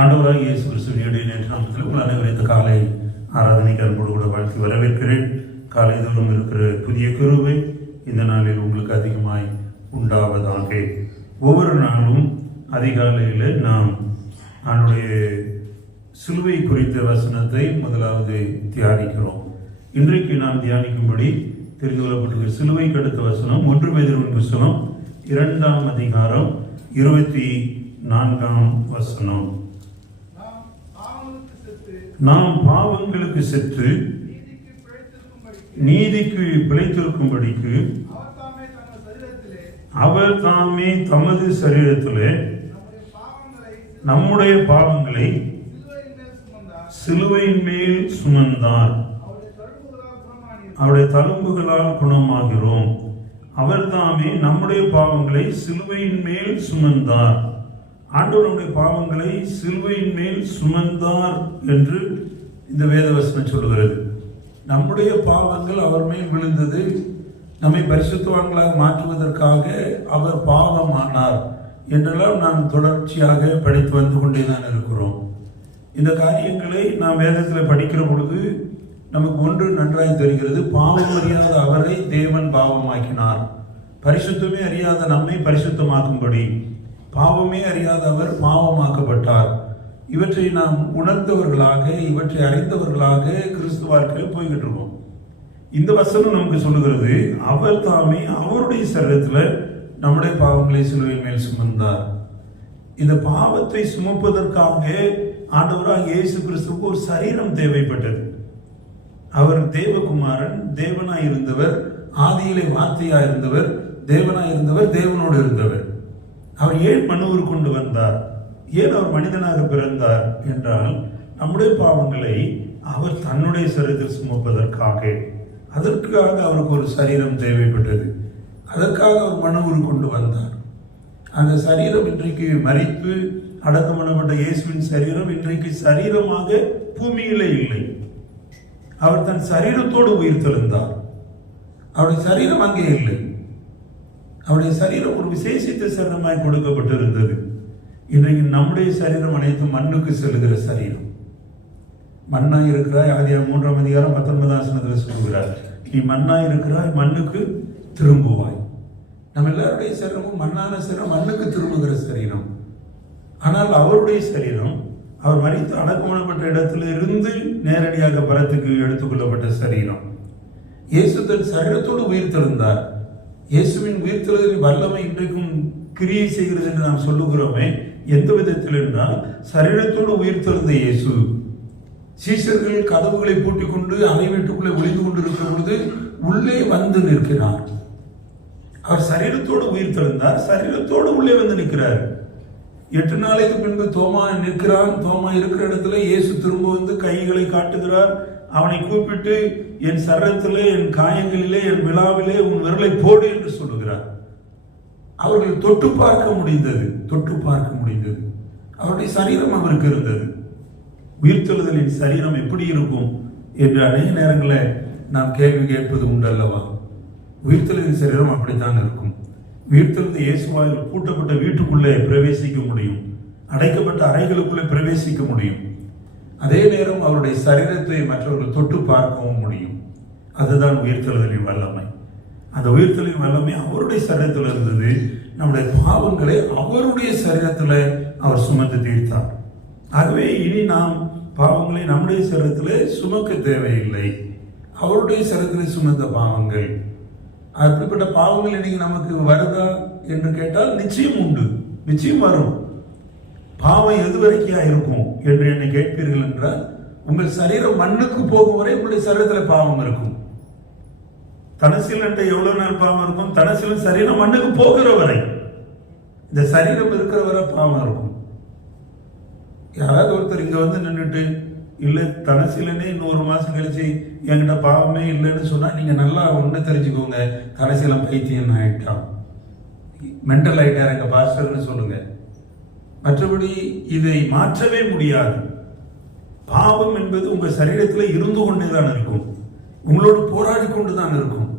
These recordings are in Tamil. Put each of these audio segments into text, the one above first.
ஆண்டவராக இயேசு கிறிஸ்துவினுடைய நேற்று நாமத்தில் உங்கள் அனைவரும் இந்த காலை ஆராதனைக்கு அன்போடு கூட வாழ்த்தி வரவேற்கிறேன். காலை தோறும் இருக்கிற புதிய கிருபை இந்த நாளில் உங்களுக்கு அதிகமாய் உண்டாவதாக. ஒவ்வொரு நாளும் அதிகாலையில் நாம் ஆண்டுடைய சிலுவை குறித்த வசனத்தை முதலாவது தியானிக்கிறோம். இன்றைக்கு நாம் தியானிக்கும்படி தெரிந்து கொள்ளப்பட்டிருக்கிற சிலுவைக்கு அடுத்த வசனம் 1 பேதுருவின் புத்தகம் 2ஆம் அதிகாரம் 24ஆம் வசனம். நாம் பாவங்களுக்கு செத்து நீதிக்கு பிழைத்திருக்கும்படிக்கு அவர் தாமே தமது சரீரத்திலே நம்முடைய பாவங்களை சிலுவையின் மேல் சுமந்தார். அவருடைய தழும்புகளால் குணமாகிறோம். அவர் தாமே நம்முடைய பாவங்களை சிலுவையின் மேல் சுமந்தார். ஆண்டவருடைய பாவங்களை சிலுவையின் மேல் சுமந்தார் என்று இந்த வேதவசனம் சொல்கிறது. நம்முடைய பாவங்கள் அவர் மேல் விழுந்தது. நம்மை பரிசுத்தவான்களாக மாற்றுவதற்காக அவர் பாவமானார் என்றெல்லாம் நாம் தொடர்ச்சியாக படித்து வந்து கொண்டேதான் இருக்கிறோம். இந்த காரியங்களை நாம் வேதத்தில் படிக்கிற பொழுது நமக்கு ஒன்று நன்றாய் தெரிகிறது. பாவம் அறியாத அவரை தேவன் பாவமாக்கினார். பரிசுத்தமே அறியாத நம்மை பரிசுத்தமாக்கும்படி பாவமே அறியாத அவர் பாவமாக்கப்பட்டார். இவற்றை நாம் உணர்ந்தவர்களாக, இவற்றை அறிந்தவர்களாக கிறிஸ்துவ வாழ்க்கையில் போய்கிட்டு இருக்கோம். இந்த வசனம் நமக்கு சொல்லுகிறது, அவர் தாமே அவருடைய சரீரத்தில் நம்முடைய பாவங்களை சிலுவையின் மேல் சுமந்தார். இந்த பாவத்தை சுமப்பதற்காக ஆண்டவராக இயேசு கிறிஸ்துவுக்கு ஒரு சரீரம் தேவைப்பட்டது. அவர் தேவகுமாரன், தேவனாய் இருந்தவர், ஆதியிலே வார்த்தையாய் இருந்தவர், தேவனாய் இருந்தவர், தேவனோடு இருந்தவர். அவர் ஏன் மனுவுக்கு கொண்டு வந்தார்? ஏன் அவர் மனிதனாக பிறந்தார் என்றால், நம்முடைய பாவங்களை அவர் தன்னுடைய சரீரத்தில் சுமப்பதற்காக. அதற்காக அவருக்கு ஒரு சரீரம் தேவைப்பட்டது. அதற்காக அவர் மனுவுக்கு கொண்டு வந்தார். அந்த சரீரம் இன்றைக்கு மரித்து அடக்கம் பண்ணப்பட்ட இயேசுவின் சரீரம் இன்றைக்கு சரீரமாக பூமியிலே இல்லை. அவர் தன் சரீரத்தோடு உயிர் தெழுந்தார். அவருடைய சரீரம் அங்கே இல்லை. அவருடைய சரீரம் ஒரு விசேஷித்த சரீரமாய் கொடுக்கப்பட்டிருந்தது. இன்றைக்கு நம்முடைய சரீரம் அனைத்தும் மண்ணுக்கு செல்லுகிற சரீரம். மண்ணாய் இருக்கிறாய், ஆதியாகமம் 3ஆம் அதிகாரம் 19ஆம் வசனத்தில் சொல்கிறார், நீ மண்ணாய் இருக்கிறாய், மண்ணுக்கு திரும்புவாய். நம்ம எல்லாருடைய சரீரமும் மண்ணான சரீரம், மண்ணுக்கு திரும்புகிற சரீரம். ஆனால் அவருடைய சரீரம் அவர் மரித்து அடக்கம் பண்ணப்பட்ட இடத்துல இருந்து நேரடியாக பரத்துக்கு எடுத்துக்கொள்ளப்பட்ட சரீரம். இயேசு தன் சரீரத்தோடு உயிர் தெழுந்தார். இயேசுவின் உயிர் தெழுதலின் வல்லமை இன்றைக்கும் கிரியை செய்கிறது என்று நாம் சொல்லுகிறோமே. எந்த விதத்தில் என்றால், சரீரத்தோடு உயிர் தெழுந்த இயேசு சீஷர்கள் கதவுகளை பூட்டிக் கொண்டு அறை வீட்டுக்குள்ளே ஒளிந்து கொண்டிருக்கிற பொழுது உள்ளே வந்து நிற்கிறார். அவர் சரீரத்தோடு உயிர் தெழுந்தார். சரீரத்தோடு உள்ளே வந்து நிற்கிறார். 8 நாளைக்கு பின்பு தோமா நிற்கிறான். தோமா இருக்கிற இடத்துல இயேசு திரும்ப வந்து கைகளை காட்டுகிறார். அவனை கூப்பிட்டு, என் சரீரத்திலே, என் காயங்களிலே, என் விழாவிலே உன் விரலை போடு என்று சொல்லுகிறார். அவர்கள் தொட்டு பார்க்க முடிந்தது. அவருடைய சரீரம் அவருக்கு இருந்தது. உயிர்த்தெழுதலின் சரீரம் எப்படி இருக்கும் என்று அநேக நேரங்களில் நாம் கேள்வி கேட்பது உண்டு அல்லவா? உயிர்த்தெழுதலின் சரீரம் அப்படித்தான் இருக்கும். உயிர்த்தெழுந்த இயேசுவாய் பூட்டப்பட்ட வீட்டுக்குள்ளே பிரவேசிக்க முடியும். அடைக்கப்பட்ட அறைகளுக்குள்ளே பிரவேசிக்க முடியும். அதே நேரம் அவருடைய சரீரத்தை மற்றவர்கள் தொட்டு பார்க்கவும் முடியும். அதுதான் உயிர்த்தெழுதலின் வல்லமை. அந்த உயிர்த்தெழுதலின் வல்லமை அவருடைய சரீரத்தில் இருந்தது. நம்முடைய பாவங்களை அவருடைய சரீரத்தில் அவர் சுமந்து தீர்த்தார். ஆகவே இனி நாம் பாவங்களை நம்முடைய சரீரத்தில் சுமக்க தேவையில்லை. அவருடைய சரீரத்தில் சுமந்த பாவங்கள். அப்படிப்பட்ட பாவங்கள் இன்னைக்கு நமக்கு வருதா என்று கேட்டால் நிச்சயம் உண்டு, நிச்சயம் வரும். பாவம் எது வரைக்கும் இருக்கும் என்று என்னை கேட்பீர்கள் என்றால், உங்கள் சரீரம் மண்ணுக்கு போகும் வரை உங்களுடைய சரீரத்தில் பாவம் இருக்கும். தனசில் என்ற எவ்வளவு நாள் பாவம் இருக்கும்? தனசிலும் சரீரம் மண்ணுக்கு போகிற வரை, இந்த சரீரம் இருக்கிற வரை பாவம் இருக்கும். யாராவது ஒருத்தர் இங்க வந்து நின்றுட்டு, இல்லை தனசிலனே இன்னும் 1 மாசம் கழிச்சு என்கிட்ட பாவமே இல்லைன்னு சொன்னா, நீங்க நல்லா ஒன்று தெரிஞ்சுக்கோங்க, தனசிலம் பைத்தியம் ஆயிட்டான், மென்டல் ஆயிட்டார் எங்க பாஸ்டர்னு சொல்லுங்க. மற்றபடி இதை மாற்றவே முடியாது. பாவம் என்பது உங்க சரீரத்தில் இருந்து கொண்டேதான் இருக்கும். உங்களோடு போராடி கொண்டுதான் இருக்கும்.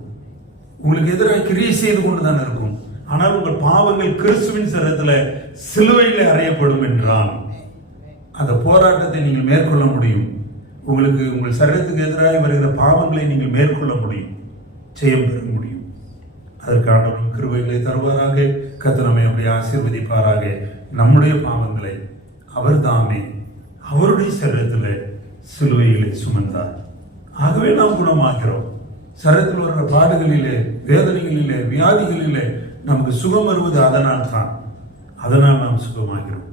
உங்களுக்கு எதிராக கிரியை செய்து கொண்டுதான் இருக்கும். ஆனால் உங்கள் பாவங்கள் கிறிஸ்துவின் சரீரத்தில் சிலுவையில் அறையப்படும் என்றால் அந்த போராட்டத்தை நீங்கள் மேற்கொள்ள முடியும். உங்களுக்கு உங்கள் சரீரத்துக்கு எதிராக வருகிற பாவங்களை நீங்கள் மேற்கொள்ள முடியும், ஜெயம் பெற முடியும். அதற்கான கிருபைகளை தருவாராக. கர்த்தர் நம்மை அப்படி ஆசீர்வதிப்பாராக. நம்முடைய பாவங்களை அவர் தாமே அவருடைய சரீரத்தில் சிலுவையிலே சுமந்தார். ஆகவே நாம் குணமாகிறோம். சரீரத்தில் வருகிற பாடுகளிலே, வேதனைகளிலே, வியாதிகளிலே நமக்கு சுகம் வருவது அதனால் தான். அதனால் நாம் சுகமாகிறோம்.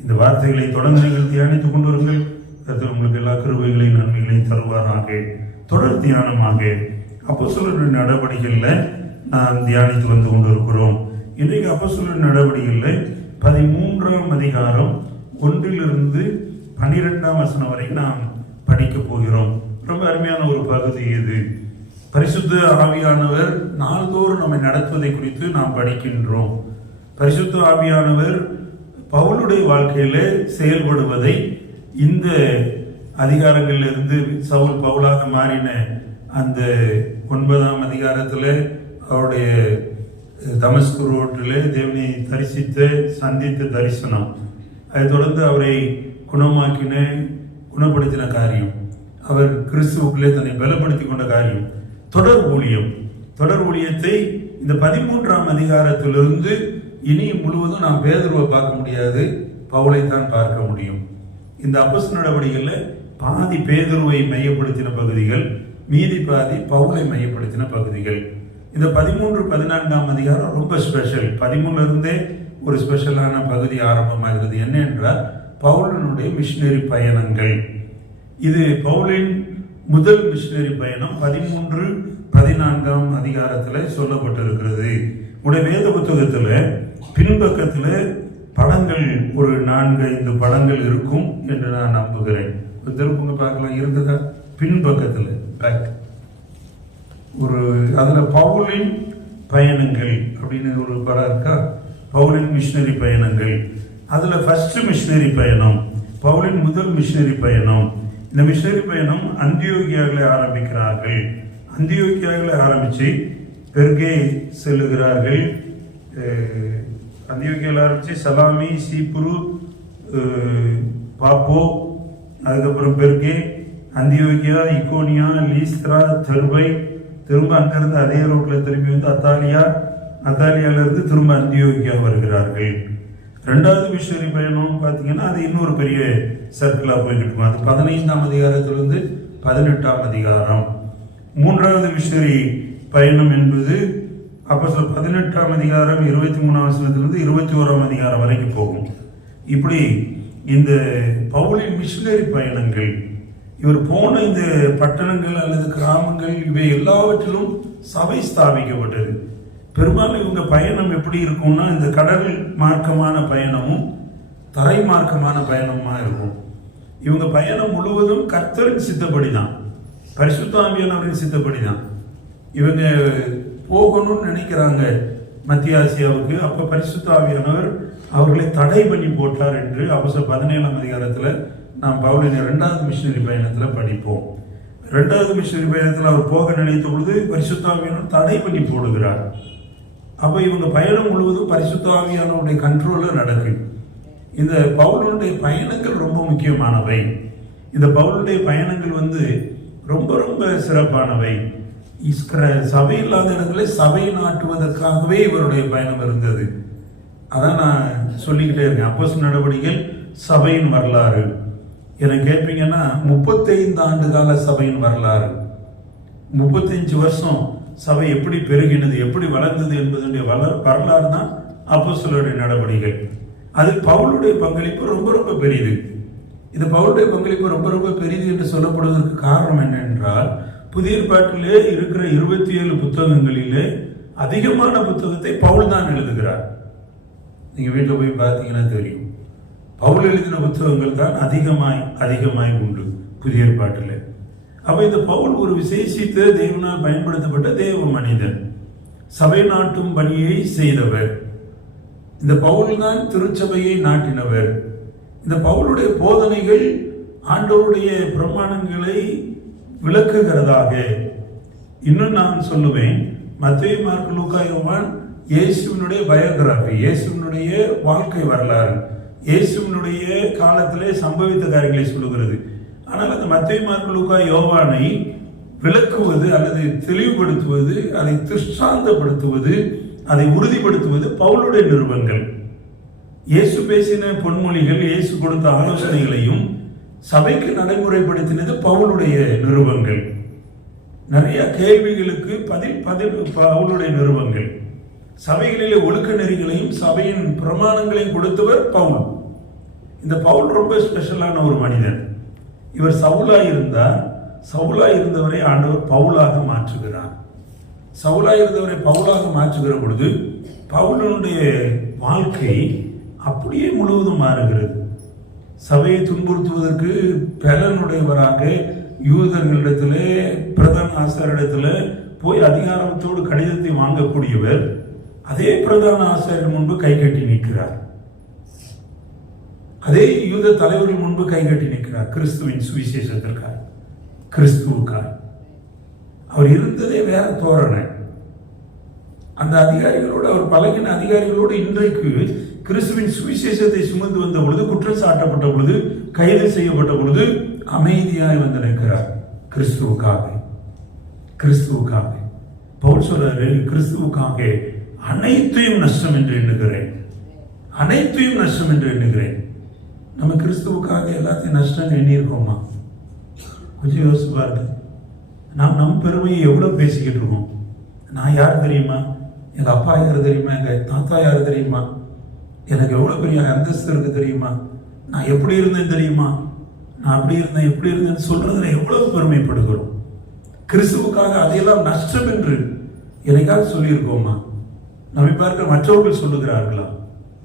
இந்த வார்த்தைகளை தொடர்ந்து நீங்கள் தியானித்துக் கொண்டு வருங்கள். கர்த்தர் உங்களுக்கு எல்லா கிருபைகளையும் நன்மைகளையும் தருவாராக. தொடர் தியானமாக அப்போஸ்தலருடைய நடவடிக்கைகளில் நாம் தியானித்து வந்து கொண்டிருக்கிறோம். இன்றைக்கு அப்போஸ்தலருடைய நடவடிக்கைகளில் 13ஆம் அதிகாரம் 1 to 12 வரை நாம் படிக்க போகிறோம். ரொம்ப அருமையான ஒரு பகுதி இது. பரிசுத்த ஆவியானவர் நாள்தோறும் நம்மை நடத்துவதை குறித்து நாம் படிக்கின்றோம். பரிசுத்த ஆவியானவர் பவுலுடைய வாழ்க்கையில செயல்படுவதை இந்த அதிகாரங்களிலிருந்து சவுல் பவுலாக மாறின அந்த 9ஆம் அதிகாரத்தில் அவருடைய தமஸ்கு ரோட்டிலே தேவனை சந்தித்த தரிசனம், அதை தொடர்ந்து அவரை குணப்படுத்தின காரியம், அவர் கிறிஸ்துவுக்குள்ளே தன்னை பலப்படுத்தி கொண்ட காரியம், தொடர் ஊழியத்தை இந்த 13ஆம் அதிகாரத்திலிருந்து இனி முழுவதும் நாம் பேதுருவை பார்க்க முடியாது, பவுலைத்தான் பார்க்க முடியும். இந்த அப்போஸ்தலர் நடவடிக்கைகளில் பாதி பேதுருவை மையப்படுத்தின பகுதிகள், மீதி பாதி பவுலை மையப்படுத்தின பகுதிகள். இந்த 13, 14ஆம் அதிகாரம் ரொம்ப ஸ்பெஷல். 13 இருந்தே ஒரு ஸ்பெஷலான பகுதி ஆரம்பமாகிறது. என்ன என்றால் பவுலினுடைய மிஷினரி பயணங்கள். இது பவுலின் முதல் மிஷினரி பயணம் 13, 14ஆம் அதிகாரத்தில் சொல்லப்பட்டிருக்கிறது. உடைய வேத புத்தகத்தில் பின்பக்கத்தில் படங்கள் ஒரு 4-5 படங்கள் இருக்கும் என்று நான் நம்புகிறேன். திருப்பங்க பார்க்கலாம், இருக்குதா? பின்பக்கத்தில் பேக் ஒரு அதுல பவுலின் பயணங்கள் அப்படின்னு ஒரு படம் இருக்கா? பவுலின் மிஷினரி பயணங்கள். அதுல ஃபர்ஸ்ட் மிஷினரி பயணம், பவுலின் முதல் மிஷினரி பயணம். இந்த மிஷினரி பயணம் அந்தியோகியாவில் ஆரம்பிக்கிறார்கள். அந்தியோகியாவில் ஆரம்பிச்சு பெர்கே செல்லுகிறார்கள். அந்தியோகியாவில் ஆரம்பிச்சு சலாமி, சீப்புரு, பாப்போ, அதுக்கப்புறம் பெர்கே, அந்தியோகியா, இக்கோனியா, லீஸ்த்ரா, தெர்பை, திரும்ப அங்கிருந்து அதே ரோட்ல திரும்பி வந்து அத்தாலியால இருந்து திரும்ப அந்தியோகியா வருகிறார்கள். 2வது மிஷனரி பயணம் பார்த்தீங்கன்னா அது இன்னொரு பெரிய சர்க்கிளா போய்கிட்டு இருக்கும். அது 15ஆம் அதிகாரத்திலிருந்து 18ஆம் அதிகாரம். 3வது மிஷனரி பயணம் என்பது அப்போஸ்தலர் 18ஆம் அதிகாரம் 23ஆம் வசனத்திலிருந்து 21ஆம் அதிகாரம் வரைக்கும் போகும். இப்படி இந்த பவுலின் மிஷனரி பயணங்கள், இவர் போன இந்த பட்டணங்கள் அல்லது கிராமங்கள், இவை எல்லாவற்றிலும் சபை ஸ்தாபிக்கப்பட்டது. பெரும்பாலும் இவங்க பயணம் எப்படி இருக்கும்னா இந்த கடல் மார்க்கமான பயணமும் தரை மார்க்கமான பயணமா இருக்கும். இவங்க பயணம் முழுவதும் கர்த்தரின் சித்தப்படி தான், பரிசுத்த ஆவியானவரின் சித்தப்படி தான். இவங்க போகணும்னு நினைக்கிறாங்க மத்திய ஆசியாவுக்கு. அப்ப பரிசுத்த ஆவியானவர் அவர்களை தடை பண்ணி போட்டார் என்று அப்போஸ்தலர் 17ஆம் அதிகாரத்தில் நாம் பவுலின் 2வது மிஷனரி பயணத்தில் படிப்போம். 2வது மிஷனரி பயணத்தில் அவர் போக நினைத்த பொழுது பரிசுத்த ஆவியானவர் தடை பண்ணி போடுகிறார். அப்ப இவங்க பயணம் முழுவதும் பரிசுத்த ஆவியானவருடைய கண்ட்ரோல்ல நடக்கு. இந்த பவுலுடைய பயணங்கள் ரொம்ப முக்கியமானவை. இந்த பவுலுடைய பயணங்கள் ரொம்ப ரொம்ப சிறப்பானவை. சபை இல்லாத இடங்களை சபை நாட்டுவதற்காகவே இவருடைய பயணம் இருந்தது. அதான் நான் சொல்லிக்கிட்டே இருக்கேன். அப்போஸ்தலர் நடவடிக்கைகள் சபையின் வரலாறு என கேட்பீங்கன்னா 35 ஆண்டு கால சபையின் வரலாறு, 35 வருஷம் சபை எப்படி பெருகினது, எப்படி வளர்ந்தது என்பதனுடைய வரலாறு தான் அப்போஸ்தலருடைய நடவடிக்கைகள். அதில் பவுலுடைய பங்களிப்பு ரொம்ப ரொம்ப பெரியது. இந்த பவுலுடைய பங்களிப்பு ரொம்ப ரொம்ப பெரியது என்று சொல்லப்படுவதற்கு காரணம் என்னென்றால், புதிய ஏற்பாட்டிலே இருக்கிற 27 புத்தகங்களிலே அதிகமான புத்தகத்தை பவுல் தான் எழுதுகிறார். நீங்க வீட்டில் போய் பார்த்தீங்கன்னா தெரியும். பவுல் எழுதின புத்தகங்கள் தான் அதிகமாய் உண்டு புதிய ஏற்பாட்டில். அப்ப இந்த பவுல் ஒரு விசேஷித்த தேவனால் பயன்படுத்தப்பட்ட தேவ மனிதன், சபை நாட்டும் பணியை செய்தவர். இந்த பவுல் தான் திருச்சபையை நாட்டினவர். இந்த பவுலுடைய போதனைகள் ஆண்டவருடைய பிரமாணங்களை விளக்குகிறதாக. இன்னும் நான் சொல்லுவேன், மத்தேயு, மார்க்கு, லூக்கா, யோவான் இயேசுவினுடைய பயோகிராபி, இயேசுவினுடைய வாழ்க்கை வரலாறு, இயேசுவினுடைய காலத்திலே சம்பவித்த காரியங்களை சொல்லுகிறது. ஆனால் அந்த மத்தேயு, மார்க்கு, லூக்கா, யோவானை விளக்குவது அல்லது தெளிவுபடுத்துவது, அதை திருஷ்டாந்தப்படுத்துவது, அதை உறுதிப்படுத்துவது பவுலுடைய நிருபங்கள். இயேசு பேசின பொன்மொழிகள், இயேசு கொடுத்த ஆலோசனைகளையும் சபைக்கு நடைமுறைப்படுத்தினது பவுலுடைய நிருபங்கள். நிறைய கேள்விகளுக்கு பதில் பவுலுடைய நிருபங்கள். சபைகளிலே ஒழுக்க நெறிகளையும் சபையின் பிரமாணங்களையும் கொடுத்தவர் பவுல். இந்த பவுல் ரொம்ப ஸ்பெஷலான ஒரு மனிதன். இவர் சவுலா இருந்தவரை ஆண்டவர் பவுலாக மாற்றுகிறார். சவுலா இருந்தவரை பவுலாக மாற்றுகிற பொழுது பவுலுடைய வாழ்க்கை அப்படியே முழுவதும் மாறுகிறது. சபையை துன்புறுத்துவதற்கு பலனுடையவராக யூதர்களிடத்திலே, பிரதான ஆசாரியரிடத்தில் போய் அதிகாரத்தோடு கடிதத்தை வாங்கக்கூடியவர் அதே பிரதான ஆசாரியர் முன்பு கைகட்டி நிற்கிறார். அதே யூத தலைவர்கள் முன்பு கைகட்டி நிற்கிறார். கிறிஸ்துவின் சுவிசேஷத்திற்காக, கிறிஸ்துவுக்காக. அவர் இருந்ததே வேற தோரணை. அந்த அதிகாரிகளோடு, அவர் பழகின அதிகாரிகளோடு இன்றைக்கு கிறிஸ்துவின் சுவிசேஷத்தை சுமந்து வந்த பொழுது, குற்றம் சாட்டப்பட்ட பொழுது, கைது செய்யப்பட்ட பொழுது அமைதியாய் வந்து நிற்கிறார். கிறிஸ்துவுக்காக. பவுல் சொல்றாரு, கிறிஸ்துவுக்காக அனைத்தையும் நஷ்டம் என்று எண்ணுகிறேன். நம்ம கிறிஸ்துவுக்காக எல்லாத்தையும் நஷ்டம் எண்ணியிருக்கோமா? கொஞ்சம் யோசிச்சு பாருங்க. நாம் நம் பெருமையை எவ்வளவு பேசிக்கிட்டு இருக்கோம். நான் யார் தெரியுமா, எங்க அப்பா யார் தெரியுமா, எங்க தாத்தா யார் தெரியுமா, எனக்கு எவ்வளவு பெரிய அந்தஸ்து இருக்கு தெரியுமா, நான் எப்படி இருந்தேன் தெரியுமா, நான் அப்படி இருந்தேன் எப்படி இருந்தேன்னு சொல்றதுல எவ்வளவு பெருமைப்படுகிறோம். கிறிஸ்துவுக்காக அதையெல்லாம் நஷ்டம் என்று எனக்காக சொல்லியிருக்கோமா? நம்மை பார்க்க மற்றவர்கள் சொல்லுகிறார்களா?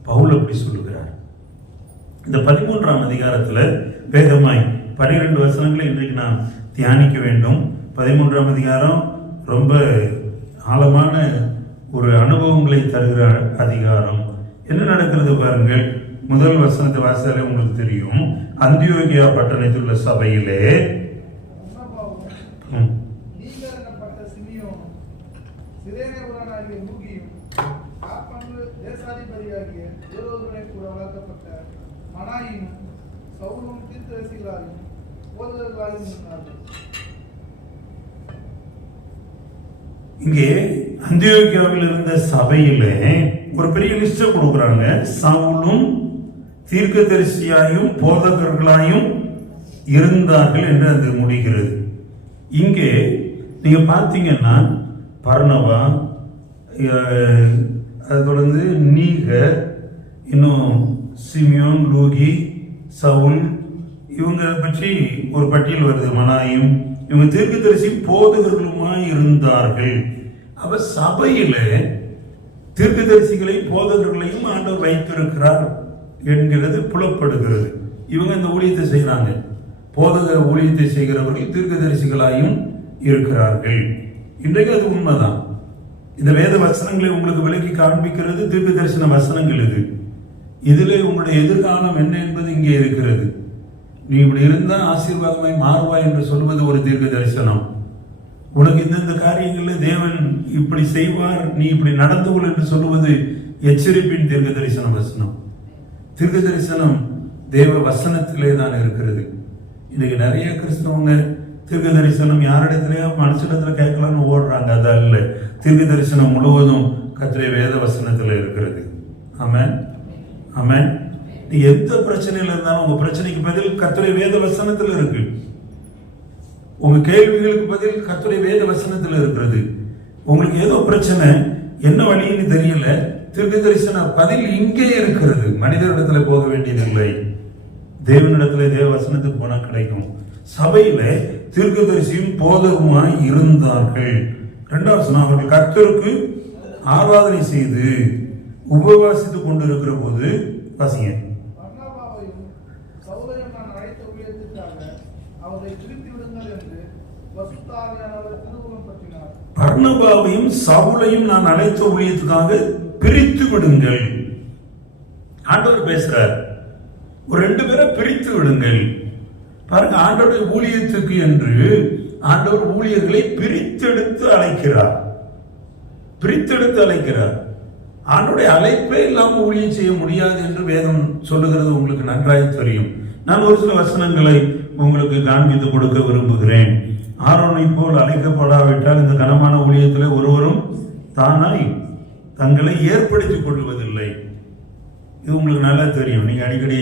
பவுல் அப்படி சொல்லுகிறார். இந்த 13ஆம் அதிகாரத்துல வேகமாய் 12 வசனங்களை இன்றைக்கு நாம் தியானிக்க வேண்டும். 13ஆம் அதிகாரம் ரொம்ப ஆழமான ஒரு அனுபவங்களை தருகிற அதிகாரம். என்ன நடக்கிறது பாருங்கள். முதல் வசனத்தை வாசித்தாலே உங்களுக்கு தெரியும். அந்தியோகியா பட்டணத்தில் உள்ள சபையிலே இங்கே அந்தியோகியாவில் இருந்த சபையில ஒரு பெரிய லிஸ்ட் கொடுக்குறாங்க. சவுலும் தீர்க்கதரிசியாயும் போதகர்களாயும் இருந்தார்கள் என்று அது முடிகிறது. இங்கே நீங்க பார்த்தீங்கன்னா பர்னபா, அதை தொடர்ந்து நீகர், இன்னும் சிமியோன், லூகி, சவுல், இவங்க பற்றி ஒரு பட்டியல் வருது. மனாயும், இவங்க தீர்க்கதரிசி போதகர்களுமாய் இருந்தார்கள். அவ சபையில தீர்க்கதரிசிகளையும் போதகர்களையும் ஆண்டவர் வைத்திருக்கிறார் என்கிறது புலப்படுகிறது. இவங்க இந்த ஊழியத்தை செய்யறாங்க. போதக ஊழியத்தை செய்கிறவர்கள் தீர்க்கதரிசிகளாயும் இருக்கிறார்கள். இன்றைக்கு அது உண்மைதான். இந்த வேத வசனங்களை உங்களுக்கு விலக்கி காண்பிக்கிறது தீர்க்க தரிசன வசனங்கள். இதிலே உங்களுடைய எதிர்காலம் என்ன என்பது இங்கே இருக்கிறது. நீ இப்படி இருந்தா ஆசீர்வாதமாய் மாறுவாய் என்று சொல்வது ஒரு தீர்க்க தரிசனம். உனக்கு இந்தந்த காரியங்களில் தேவன் இப்படி செய்வார், நீ இப்படி நடந்து கொள் என்று சொல்லுவது எச்சரிப்பின் தீர்க்க தரிசன வசனம். தீர்க்க தரிசனம் தேவ வசனத்திலே தான் இருக்கிறது. இன்னைக்கு நிறைய கிறிஸ்தவங்க தீர்க்க தரிசனம் யாரிடத்திலேயோ மனுஷனிடத்துல கேட்கலாம்னு ஓடுறாங்க. அதல்ல, தீர்க்க தரிசனம் முழுவதும் கர்த்தருடைய வேத வசனத்தில் இருக்கிறது. ஆமென், ஆமென். நீ எந்த பிரச்சனையில இருந்தாலும் உங்க பிரச்சனைக்கு பதில் கர்த்தருடைய வேத வசனத்தில் இருக்கு. உங்க கேள்விகளுக்கு பதில் கர்த்தருடைய வேத வசனத்தில் இருக்கிறது. உங்களுக்கு ஏதோ பிரச்சனை, என்ன வழின்னு தெரியல, தீர்க்க தரிசன பதில் இங்கே இருக்கிறது. மனிதரிடத்துல போக வேண்டியதில்லை, தேவனிடத்துல தேவ வசனத்துக்கு போனா கிடைக்கும். சபையில தீர்க்கதரிசியும் போதகமாய் இருந்தார்கள். 2வது அவர்கள் கர்த்தருக்கு ஆராதனை செய்து உபவாசித்துக் கொண்டிருக்கிற போது, வாசிங்க. பர்னபாவையும் சவுலையும் நான் அழைத்த ஊழியத்துக்காக பிரித்து விடுங்கள். ஆண்டவர் பேசுறார், ஒரு 2 பேரை பிரித்து விடுங்கள். பாருங்க, ஆண்டவருடைய ஊழியத்துக்கு என்று ஆண்டவர் ஊழியர்களை பிரித்தெடுத்து அழைக்கிறார். ஆண்டவருடைய அழைப்பே இல்லாம ஊழியம் செய்ய முடியாது என்று வேதம் சொல்லுகிறது உங்களுக்கு நன்றாய் தெரியும். நான் ஒரு சில வசனங்களை உங்களுக்கு காண்பித்து கொடுக்க விரும்புகிறேன். ஆரோனை போல் அழைக்கப்படாவிட்டால் இந்த கனமான ஊழியத்தில் ஒருவரும் தானாய் தங்களை ஏற்படுத்திக் கொள்வதில்லை. இது உங்களுக்கு நல்லா தெரியும். நீங்க அடிக்கடி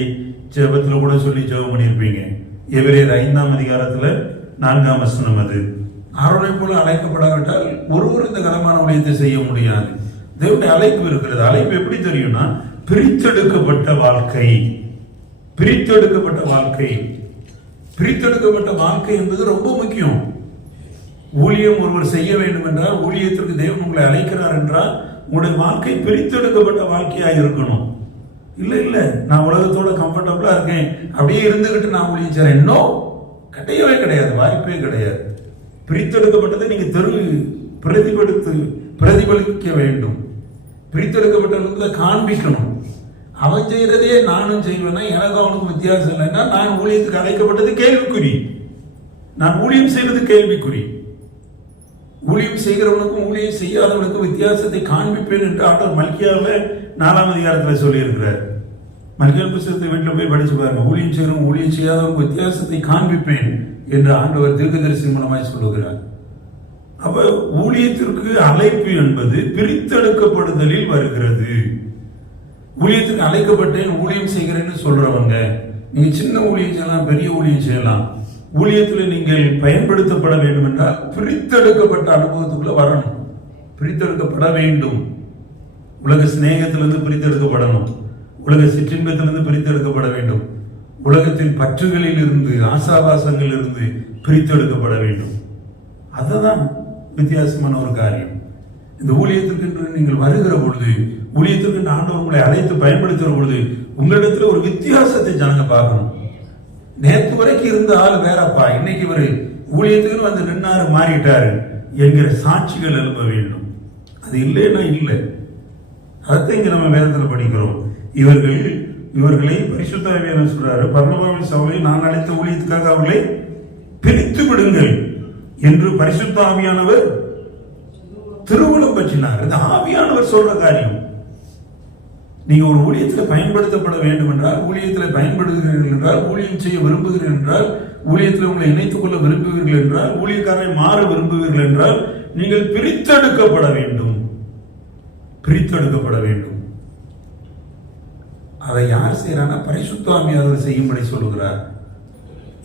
ஜெபத்தில் கூட சொல்லி ஜெபம் பண்ணியிருப்பீங்க. எபிரேயர் 5ஆம் அதிகாரத்துல 4ஆம் வசனம். அது ஆரோனை போல அழைக்கப்படாவிட்டால் ஒருவர் இந்த கனமான ஊழியத்தை செய்ய முடியாது. தேவனுடைய அழைப்பு இருக்கிறது. அழைப்பு எப்படி தெரியும்னா, பிரித்தெடுக்கப்பட்ட வாழ்க்கை. பிரித்தெடுக்கப்பட்ட வாழ்க்கை, பிரித்தெடுக்கப்பட்ட வாழ்க்கை என்பது ரொம்ப முக்கியம். ஊழியம் ஒருவர் செய்ய வேண்டும் என்றால், ஊழியத்திற்கு தேவன் உங்களை அழைக்கிறார் என்றால், உங்களுடைய வாழ்க்கை பிரித்தெடுக்கப்பட்ட வாழ்க்கையாக இருக்கணும். இல்ல நான் உலகத்தோட கம்ஃபர்டபுளா இருக்கேன் அப்படியே இருந்துகிட்டு நான் ஊழியம் செய்றேன், இன்னும் கிடையவே கிடையாது, வாய்ப்பே கிடையாது. பிரித்தெடுக்கப்பட்டதை நீங்க பிரதிபலிக்க வேண்டும். பிரித்தெடுக்கப்பட்டதை காண்பிக்கணும். அவன் செய்யறதே நானும் செய்வேன்னா எனக்கு அவனுக்கு வித்தியாசம் இல்லைன்னா நான் ஊழியத்துக்கு அழைக்கப்பட்டது கேள்விக்குறி. நான் ஊழியம் செய்வது கேள்விக்குறி. ஊழியம் செய்கிறவனுக்கும் ஊழியம் செய்யாதவனுக்கும் வித்தியாசத்தை காண்பிப்பேன் என்று ஆண்டவர் மல்கியாவை 4ஆம் அதிகாரத்தில் சொல்லி இருக்கிறார். மல்கியா புத்தகத்தை வீட்டில் போய் படிச்சு பாருங்க. ஊழியம் செய்கிறவங்க ஊழியம் செய்யாதவனுக்கு வித்தியாசத்தை காண்பிப்பேன் என்று ஆண்டவர் தீர்க்கதரிசி மூலமாய் சொல்லுகிறார். அப்ப ஊழியத்திற்கு அழைப்பு என்பது பிரித்தெடுக்கப்படுதலில் வருகிறது. ஊழியத்துக்கு அழைக்கப்பட்டேன் ஊழியம் செய்கிறேன்னு சொல்றவங்க, நீங்க சின்ன ஊழியம் செய்யலாம், பெரிய ஊழியம் செய்யலாம். ஊழியத்தில் நீங்கள் பயன்படுத்தப்பட வேண்டும் என்றால் பிரித்தெடுக்கப்பட்ட அனுபவத்துக்குள்ள வரணும். பிரித்தெடுக்கப்பட வேண்டும். உலக சிநேகத்திலிருந்து பிரித்தெடுக்கப்படணும். உலக சிற்றின்பத்திலிருந்து பிரித்தெடுக்கப்பட வேண்டும். உலகத்தின் பற்றுகளில் இருந்து, ஆசாபாசங்களில் இருந்து பிரித்தெடுக்கப்பட வேண்டும். அதுதான் வித்தியாசமான ஒரு காரியம். இந்த ஊழியத்திற்கு நீங்கள் வருகிற பொழுது, ஊழியத்திற்கு ஆண்டவர் உங்களை அழைத்து பயன்படுத்துகிற பொழுது உங்களிடத்துல ஒரு வித்தியாசத்தை ஜனங்க பார்க்கணும். நேற்று வரைக்கும் இருந்த ஆள் வேறப்பா, இன்னைக்கு இவர் ஊழியத்துக்கு வந்து நின்னாரு, மாறிட்டாரு என்கிற சாட்சிகள் எழுப்ப வேண்டும். அது இல்லைன்னா இல்லை. அதை இங்க நம்ம வேதத்தில் படிக்கிறோம். இவர்களை பரிசுத்த ஆவியானவர் சொல்றாரு, பர்னபாவின் சவுலை நான் அழைத்த ஊழியத்துக்காக அவர்களை பிரித்து விடுங்கள் என்று பரிசுத்த ஆவியானவர் திருவுளம் பற்றினார். இந்த ஆவியானவர் சொல்ற காரியம். நீங்க ஒரு ஊழியத்தில் பயன்படுத்தப்பட வேண்டும் என்றால், ஊழியத்தில் பயன்படுகிறீர்கள் என்றால், ஊழியம் செய்ய விரும்புகிறீர்கள் என்றால், ஊழியத்தில் உங்களை இணைத்துக் கொள்ள விரும்புகிறீர்கள் என்றால், ஊழியக்காரரை மாற விரும்புகிறீர்கள் என்றால், நீங்கள் பிரித்தெடுக்கப்பட வேண்டும். பிரித்தெடுக்கப்பட வேண்டும். அதை யார் செய்யறானா? பரிசுத்த ஆவியானவர் செய்யும்படி சொல்லுகிறார்.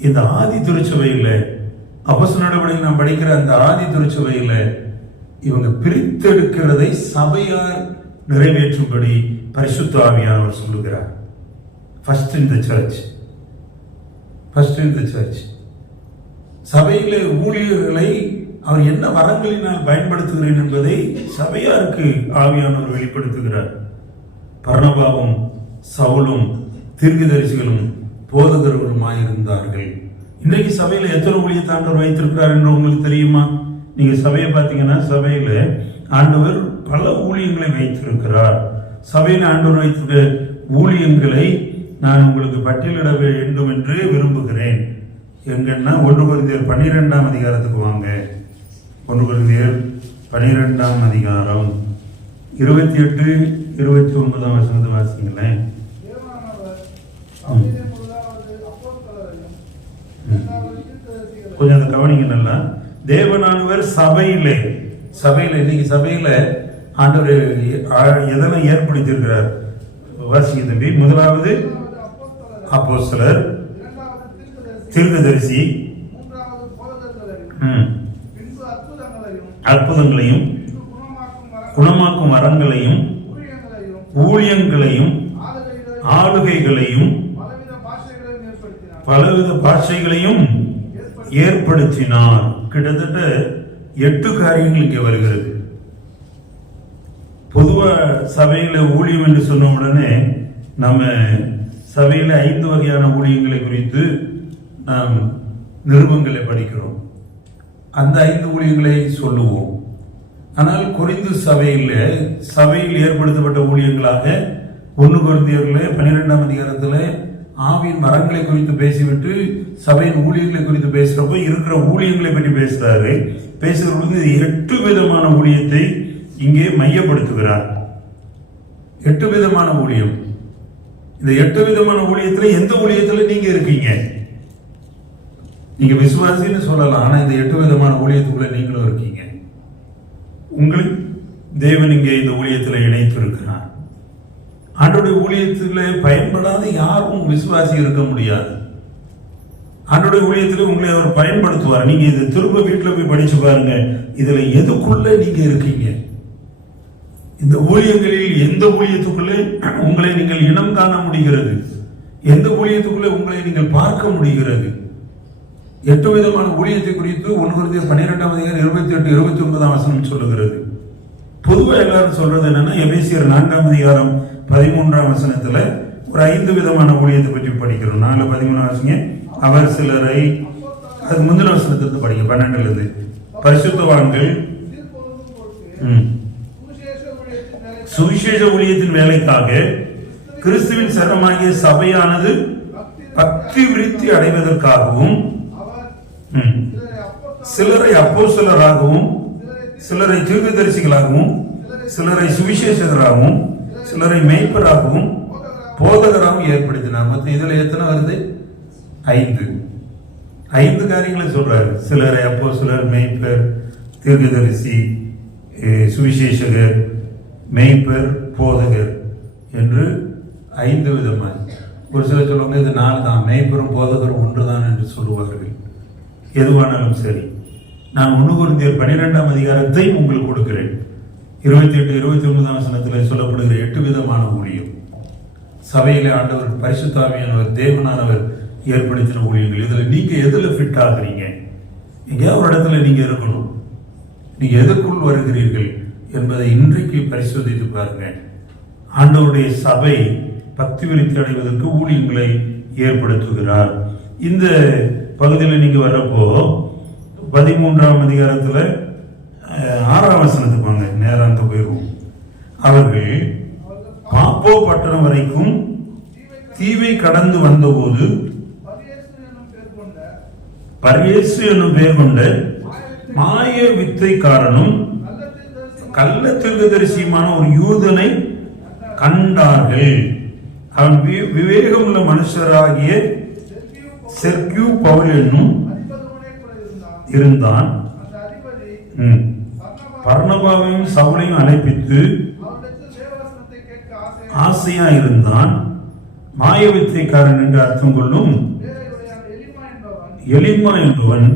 இந்த ஆதி திருச்சபையில் அப்போஸ்தலர் நடவடிக்கைகள் நாம் படிக்கிற அந்த ஆதி திருச்சபையில் இவங்க பிரித்தெடுக்கிறதை சபையார் நிறைவேற்றும்படி பரிசுத்த ஆவியானவர் சொல்லுகிறார். First in the church. சபையிலே ஊழியர்களை அவர் என்ன வரங்களினால் பயன்படுத்துகிறேன் என்பதை சபையாருக்கு ஆவியானவர் வெளிப்படுத்துகிறார். பர்னபாவும் சவுலும் தீர்க்கதரிசிகளும் போதகர்களுமாயிருந்தார்கள். இன்றைக்கு சபையில எத்தனை ஊழியத்தை ஆண்டவர் வைத்திருக்கிறார் என்று உங்களுக்கு தெரியுமா? நீங்க சபையை பார்த்தீங்கன்னா, சபையில ஆண்டவர் பல ஊழியங்களை வைத்திருக்கிறார். சபையில் ஆண்டவர் வைத்திருக்கிற ஊழியங்களை நான் உங்களுக்கு பட்டியலிட வேண்டும் என்று விரும்புகிறேன். எங்கன்னா 1 கொரிந்தியர் 12ஆம் அதிகாரத்துக்கு வாங்க. 1 கொரிந்தியர் 12ஆம் அதிகாரம் 28, 29 வசனத்தை வாசிங்களேன். கொஞ்சம் அதை கவனிங்க நல்லா. தேவனானவர் சபையில இன்னைக்கு சபையில ஆண்டவர் எதெல்லாம் ஏற்படுத்தியிருக்கிறார் வாசிங்க தம்பி. முதலாவது அப்போஸ்தலர், தீர்க்கதரிசி, அற்புதங்களையும் குணமாக்கும் வரங்களையும் ஊழியங்களையும் ஆளுகைகளையும் பலவித பாஷைகளையும் ஏற்படுத்தினார். கிட்டத்தட்ட 8 காரியங்கள் இங்கே வருகிறது. பொதுவா சபையில ஊழியம் என்று சொன்ன உடனே நம்ம சபையில 5 வகையான ஊழியங்களை குறித்து நாம் நிருபங்களை படிக்கிறோம். அந்த 5 ஊழியங்களை சொல்லுவோம். ஆனால் கொரிந்து சபையில் ஏற்படுத்தப்பட்ட ஊழியங்களாக 1 கொரிந்தியர்ல 12ஆம் அதிகாரத்துல ஆவியின் மரங்களை குறித்து பேசிவிட்டு சபையின் ஊழியர்களை குறித்து பேசுறப்ப இருக்கிற ஊழியங்களை பற்றி பேசுறாரு. பேசுகிற பொழுது 8 விதமான ஊழியத்தை இங்கே மையப்படுத்துகிறார். 8 விதமான ஊழியம். இந்த 8 விதமான ஊழியத்துல எந்த ஊழியத்துல நீங்க இருக்கீங்க? நீங்க விசுவாசின்னு சொல்லலாம், ஆனா இந்த 8 விதமான ஊழியத்துக்குள்ள நீங்களும் இருக்கீங்க. உங்களுக்கு தேவன் இங்கே இந்த ஊழியத்துல இணைத்து இருக்கிறார். ஆண்டவருடைய ஊழியத்துல பயன்படாத யாரும் விசுவாசி இருக்க முடியாது. ஆண்டவருடைய ஊழியத்துல உங்களை அவர் பயன்படுத்துவார். நீங்க இதை திரும்ப வீட்டுல போய் படிச்சு பாருங்க. இதுல எதுக்குள்ள நீங்க இருக்கீங்க? இந்த ஊழியங்களில் எந்த ஊழியத்துக்குள்ளே உங்களை நீங்கள் இனம் காண முடிகிறது? எந்த ஊழியத்துக்குள்ளே உங்களை நீங்கள் பார்க்க முடிகிறது? 8 விதமான ஊழியத்தை குறித்து 1 கொரிந்தியர் 12ஆம் அதிகாரம் 28, 29ஆம் வசனம் சொல்லுகிறது. பொதுவாக எல்லாரும் சொல்றது என்னன்னா, எபேசியர் 4ஆம் அதிகாரம் 13ஆம் வசனத்துல ஒரு 5 விதமான ஊழியத்தை பற்றி படிக்கிறோம். 4:13 வசனம், அவர் சிலரை, அது முந்தின வசனத்திலிருந்து படிக்க 12ல இருந்து, பரிசுத்தவான்கள் சுவிசேஷ ஊழியத்தின் வேலைக்காக கிறிஸ்துவின் சரமாகிய சபையானது பக்தி விருத்தி அடைவதற்காகவும் சிலரை அப்போஸ்தலராகவும் சிலரை தீர்க்கதரிசிகளாகவும் சிலரை சுவிசேஷகராகவும் சிலரை மேய்ப்பராகவும் போதகராகவும் ஏற்படுத்தினார். மற்ற இதுல எத்தனை வருது? 5 காரியங்களை சொல்றாரு. சிலரை அப்போஸ்தலர், மேய்ப்பர், தீர்க்கதரிசி, சுவிசேஷகர், மேய்ப்பர், போதகர் என்று 5 விதமாக. ஒரு சிலர் சொல்லுவாங்க இது 4 தான், மேய்ப்பரும் போதகரும் ஒன்றுதான் என்று சொல்லுவார்கள். எதுவானாலும் சரி, நான் 1 கொரிந்தியர் 12ஆம் அதிகாரத்தை உங்களுக்கு கொடுக்கிறேன். 28, 29ஆம் வசனத்தில் சொல்லப்படுகிற 8 விதமான ஊழியம். சபையிலே ஆண்டவர் பரிசுத்த ஆவியானவர் தேவனானவர் ஏற்படுத்தின ஊழியங்கள். இதுல நீங்க எதுல ஃபிட் ஆகுறீங்க? எங்கேயாவது ஒரு இடத்துல நீங்க இருக்கணும். நீங்க எதற்குள் வருகிறீர்கள் என்பதை இன்றைக்கு பரிசோதித்து பாருங்க. ஆண்டவருடைய சபை பக்தி விருத்தி அடைவதற்கு ஊழியங்களை ஏற்படுத்துகிறார். இந்த பகுதியில் நீங்க வர்றப்போ 13ஆம் அதிகாரத்துல 6ஆம் வசனத்துக்கு வாங்க, நேரம் அந்த போயிருவோம். அவர்கள் பாப்போ பட்டணம் வரைக்கும் தீவை கடந்து வந்தபோது பரியேசு என்னும் பெயர் கொண்ட மாய வித்தைக்காரனும் கள்ள தீர்க்கதரிசியுமான ஒரு யூதனை கண்டார்கள். அவன் விவேகமுள்ள மனுஷராகிய செர்கியூ பவுல் என்னும் இருந்தான். பர்னபாவையும் சவுலையும் அழைப்பித்து ஆசையா இருந்தான். மாய வித்தைக்காரன் என்று அர்த்தம் கொள்ளும் எலிமா என்பவன்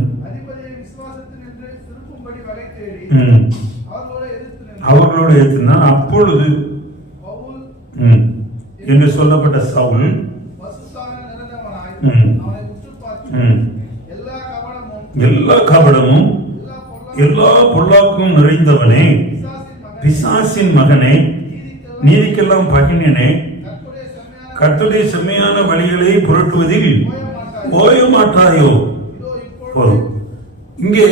அவர்களோடு எதிர்த்தான். அப்பொழுது என்று சொல்லப்பட்ட சவுல் எல்லா கபடமும் எல்லா பொல்லாக்கும் நிறைந்தவனே, பிசாசின் மகனே, நீதிக்கெல்லாம் பகினனே, கர்த்தருடைய செம்மையான வழிகளை புரட்டுவதில் ஓய மாட்டாயோ? போதும். இங்கே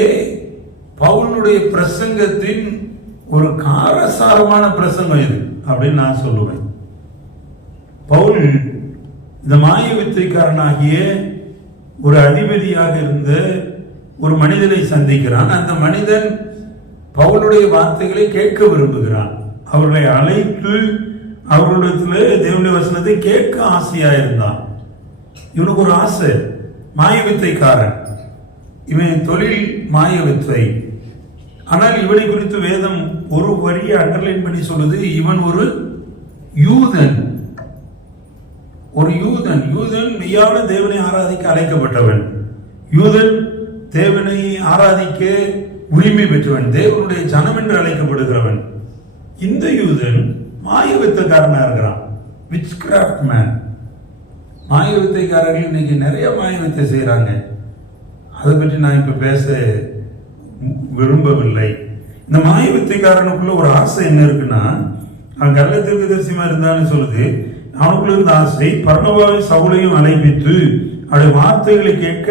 பவுலுடைய பிரசங்கத்தின் ஒரு காரசாரமான பிரசங்கம் இது அப்படின்னு நான் சொல்லுவேன். பவுல் இந்த மாய வித்தைக்காரனாகிய ஒரு அதிபதியாக இருந்த ஒரு மனிதனை சந்திக்கிறான். அந்த மனிதன் பவுலுடைய வார்த்தைகளை கேட்க விரும்புகிறான். அவர்களை அழைத்து அவர்களிடத்துல தேவனுடைய வசனத்தை கேட்க ஆசையா இருந்தான். இவனுக்கு ஒரு ஆசை, மாய வித்தைக்காரன், இவன் தொழில் மாய வித்தை. ஆனால் இவனை குறித்து வேதம் ஒரு வரியை அண்டர்லைன் பண்ணி சொல்லுது, இவன் ஒரு யூதன். ஒரு யூதன். யூதன் மெய்யான தேவனை ஆராதிக்க அழைக்கப்பட்டவன். யூதன் தேவனை ஆராதிக்க உரிமை பெற்றவன், தேவனுடைய ஜனம் என்று அழைக்கப்படுகிறவன். இந்த யூதன் மாய வித்தைக்காரனா இருக்கிறான், விச் கிராஃப்ட் மேன். மாய வித்தைக்காரர்கள் இன்னைக்கு நிறைய மாய வித்தை செய்யறாங்க. அதை பற்றி நான் இப்ப பேச விரும்பவில்லை. இந்த மாய வித்தைக்காரனுக்குள்ள ஒரு ஆசை என்ன இருக்குன்னா, அவன் கள்ள தீர்க்கதரிசிமா இருந்தான்னு சொல்லுது. அவனுக்குள்ள இருந்த ஆசை பர்னபாவை சவுலையும் அழைப்பித்து அவருடைய வார்த்தைகளை கேட்க,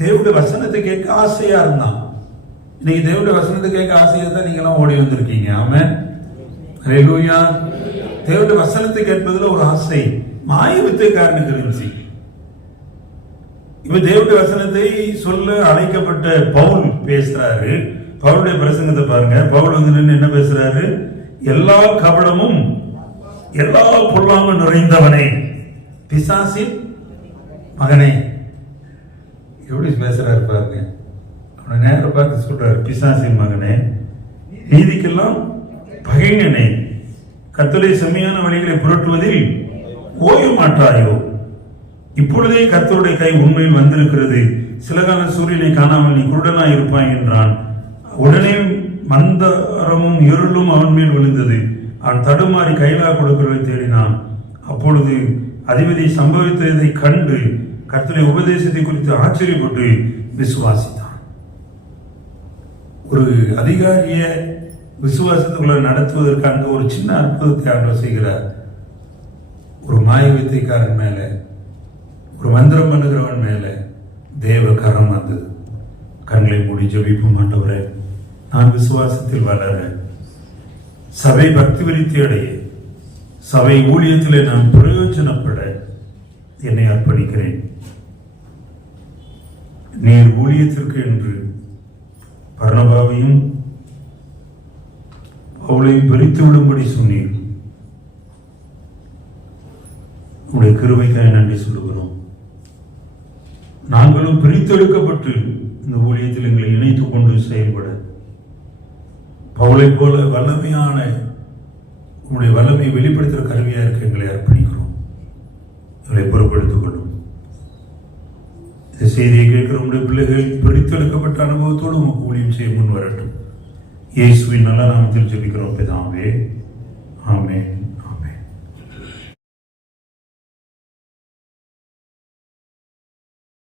தேவனுடைய வசனத்தை கேட்க ஆசையா இருந்தான். இன்னைக்கு தேவனுடைய வசனத்தை கேட்க ஆசையா தான் நீங்க எல்லாம் ஓடி வந்திருக்கீங்க. ஆமென், ஹல்லேலூயா. தேவனுடைய வசனத்தை கேட்பதுல ஒரு ஆசை மாய வித்தைக்காரனுக்கு இருந்துச்சு. இப்ப தேவனுடைய வசனத்தை சொல்ல அழைக்கப்பட்ட பவுல் பேசுறாரு. பவுலுடைய பிரசங்கத்தை பாருங்க. பவுல் வந்து நின்று என்ன பேசுறாரு? எல்லா கபடமும் எல்லா பொல்லாங்கு நிறைந்தவனே, பிசாசின் மகனே. எப்படி பேசுறாரு பாருங்க. அவனை நேரம் பார்த்து சொல்றாரு, பிசாசின் மகனே, நீதிக்கெல்லாம் பகைஞனே, கர்த்தருடைய செம்மையான வழிகளை புரட்டுவதில் ஓய மாட்டாயோ? இப்பொழுதே கர்த்தருடைய கை உண்மையில் வந்திருக்கிறது. சில கால சூரியனை காணாமல் நீ குருடனாய் இருப்பாய் என்றான். உடனே மந்தரமும் இருளும் அவன் மேல் விழுந்தது. அவன் தடுமாறி கைலா கொடுக்கிறதை தேடினான். அப்பொழுது அதிபதி சம்பவித்ததை கண்டு கர்த்தருடைய உபதேசத்தை குறித்து ஆச்சரியப்பட்டு விசுவாசித்தான். ஒரு அதிகாரிய விசுவாசத்துக்குள்ள நடத்துவதற்கு அங்க ஒரு சின்ன அற்புதத்தை ஆண்டவர் செய்கிறார். ஒரு மாய வித்தைக்காரன் மேல, ஒரு மந்திரம் பண்ணுகிறவன் மேல தேவ கரம் வந்தது. கண்களை மூடி ஜெபிப்போம். ஆண்டவரே, நான் விசுவாசத்தில் வளர, சபை பக்தி விருத்தி அடைய, சபை ஊழியத்திலே நான் பிரயோஜனப்பட என்னை அர்ப்பணிக்கிறேன். நீர் ஊழியத்திற்கு என்று பர்னபாவையும் அவளையும் பிரித்து விடும்படி சொன்னீர். உடைய கிருபைக்காக நன்றி சொல்லுகிறோம். நாங்களும் பிரித்தெடுக்கப்பட்டு இந்த ஊழியத்தில் எங்களை இணைத்துக் கொண்டு செயல்பட பவுலை போல வல்லமையான உங்களுடைய வல்லமையை வெளிப்படுத்துகிற கருவியா இருக்க எங்களை அர்ப்பணிக்கிறோம். எங்களை பொறுப்படுத்திக் கொள்ளும். இந்த செய்தியை கேட்கிற உங்களுடைய பிள்ளைகள் பிரித்தெடுக்கப்பட்ட அனுபவத்தோடு உமக்கு ஊழியம் செய்ய முன் வரட்டும். இயேசுவின் நல்ல நாமத்தில் ஜெபிக்கிறோம் பிதாவே, ஆமென்.